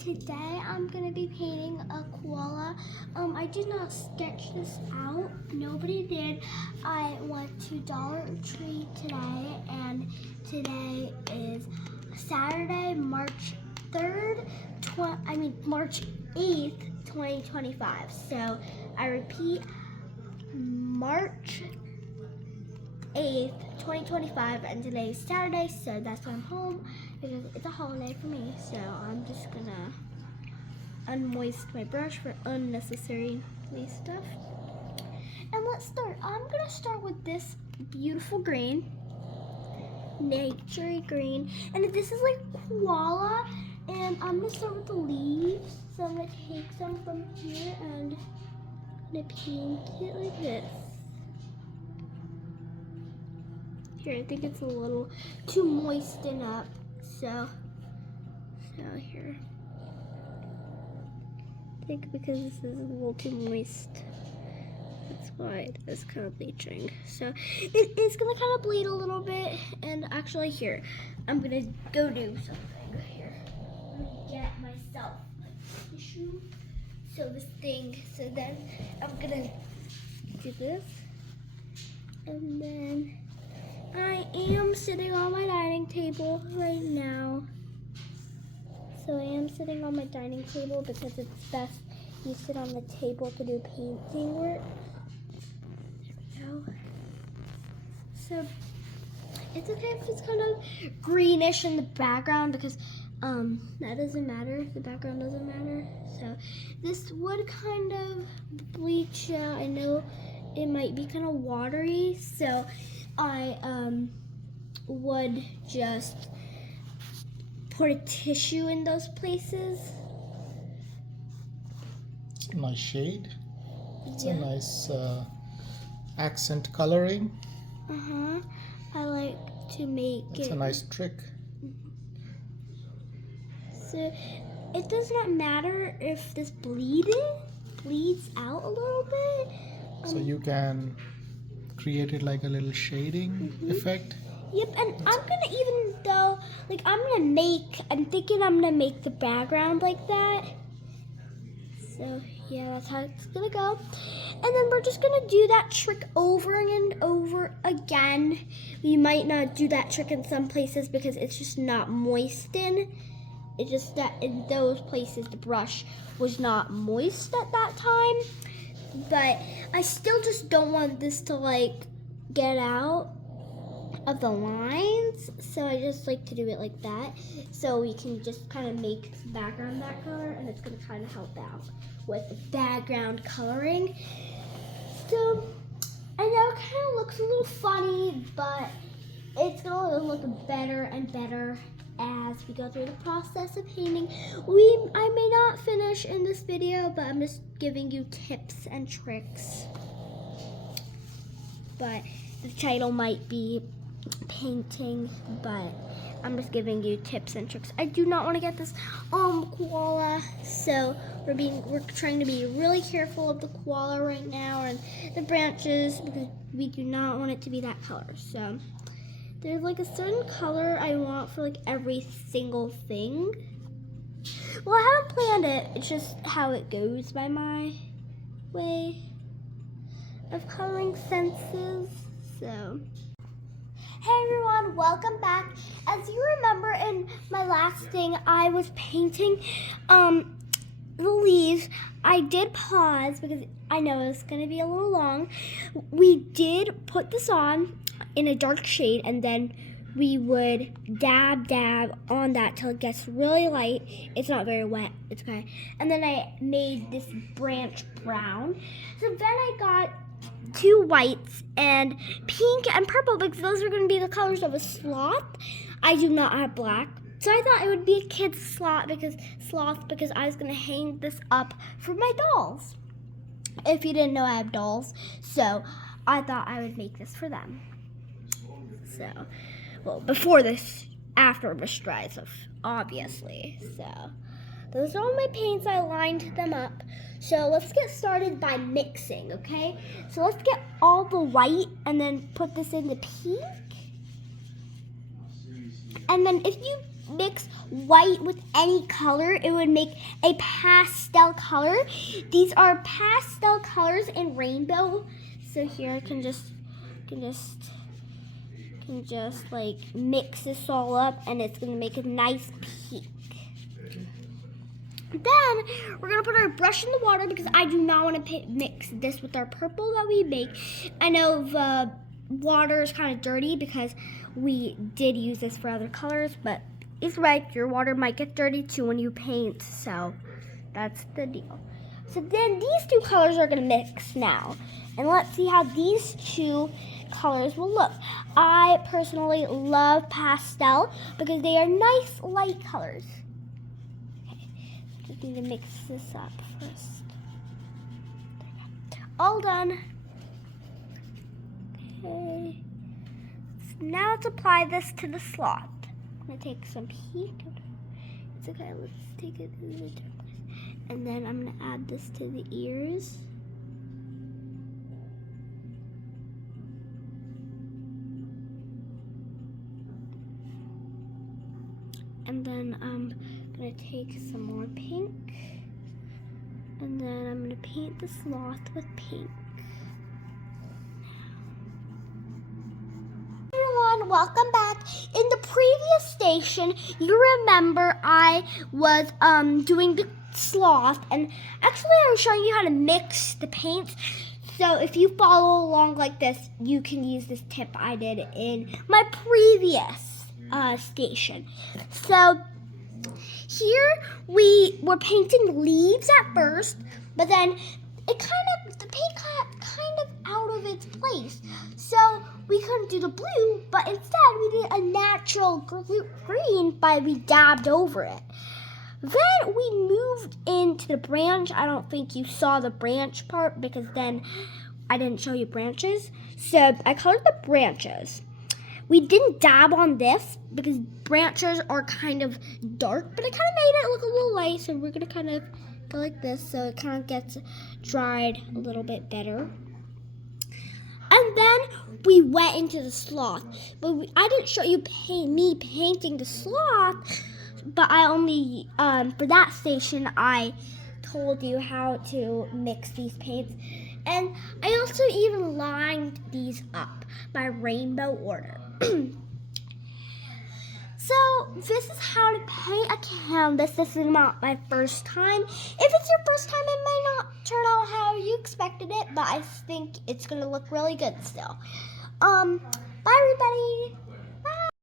Today I'm going to be painting a koala. I did not sketch this out. Nobody did. I went to Dollar Tree today, and today is Saturday, March 3rd, March 8th, 2025. So I repeat, March 8th, 2025, and today's Saturday, so that's why I'm home, because it's a holiday for me. So I'm just gonna unmoist my brush for unnecessary stuff. And let's start. I'm gonna start with this beautiful green, naturey green, and this is like koala, and I'm gonna start with the leaves. So I'm gonna take some from here and I'm gonna paint it like this. Here, I think it's a little too moistened up, so here. I think because this is a little too moist, that's why it's kind of bleaching. So it is gonna kind of bleed a little bit, and actually here, I'm gonna go do something here. Let me get myself a tissue. So then I'm gonna do this, and then I am sitting on my dining table right now. So I am sitting on my dining table because it's best you sit on the table to do painting work. There we go. So it's okay if it's kind of greenish in the background because that doesn't matter. The background doesn't matter. So this would kind of bleach out. I know it might be kind of watery, so I would just put a tissue in those places. It's a nice shade. It's Yeah. a nice accent coloring. I like to make It's a nice trick. So it does not matter if this bleeds out a little bit. So you can create it like a little shading effect. Yep, and I'm thinking I'm gonna make the background like that. So yeah, that's how it's gonna go. And then we're just gonna do that trick over and over again. We might not do that trick in some places because it's just not moistened. It's just that in those places the brush was not moist at that time. But I still just don't want this to like get out of the lines, so I just like to do it like that, so we can just kind of make the background that color, and it's going to kind of help out with the background coloring. So I know it kind of looks a little funny, but it's going to look better and better as we go through the process of painting. I may not finish in this video, but I'm just giving you tips and tricks. But the title might be painting, but I'm just giving you tips and tricks. I do not want to get this koala, so we're trying to be really careful of the koala right now and the branches because we do not want it to be that color. So there's like a certain color I want for like every single thing. Well, I haven't planned it. It's just how it goes by my way of coloring senses. So hey everyone, welcome back. As you remember in my last thing, I was painting the leaves. I did pause because I know it's gonna be a little long. We did put this on in a dark shade, and then we would dab on that till it gets really light. It's not very wet, it's okay. And then I made this branch brown. So then I got two whites and pink and purple because those are going to be the colors of a sloth. I do not have black, so I thought it would be a kid's sloth because I was going to hang this up for my dolls. If you didn't know, I have dolls, so I thought I would make this for them. So, well, before this, after this dries, obviously. So those are all my paints. I lined them up. So let's get started by mixing, okay? So let's get all the white and then put this in the pink. And then if you mix white with any color, it would make a pastel color. These are pastel colors in rainbow. So here I can just like mix this all up, and it's gonna make a nice pink. Then we're gonna put our brush in the water because I do not want to mix this with our purple that we make. I know the water is kind of dirty because we did use this for other colors, but it's right, your water might get dirty too when you paint, so that's the deal. So then these two colors are gonna mix now, and let's see how these two colors will look. I personally love pastel because they are nice light colors. Just need to mix this up first. All done. Okay. So now let's apply this to the sloth. I'm gonna take some pink. It's okay. Let's take it to the different place, and then I'm gonna add this to the ears. And then I'm gonna take some more pink, and then I'm gonna paint the sloth with pink. Everyone, welcome back. In the previous station, you remember I was doing the sloth, and actually I was showing you how to mix the paints. So if you follow along like this, you can use this tip I did in my previous station. So here we were painting leaves at first, but then the paint got kind of out of its place. So we couldn't do the blue, but instead we did a natural green by we dabbed over it. Then we moved into the branch. I don't think you saw the branch part because then I didn't show you branches. So I colored the branches. We didn't dab on this because branches are kind of dark, but it kind of made it look a little light. So we're gonna kind of go like this so it kind of gets dried a little bit better. And then we went into the sloth. But I didn't show you me painting the sloth, but I only, for that station, I told you how to mix these paints. And I also even lined these up by rainbow order. So this is how to paint a canvas. This is not my first time. If it's your first time, it might not turn out how you expected it, but I think it's gonna look really good still. Bye everybody.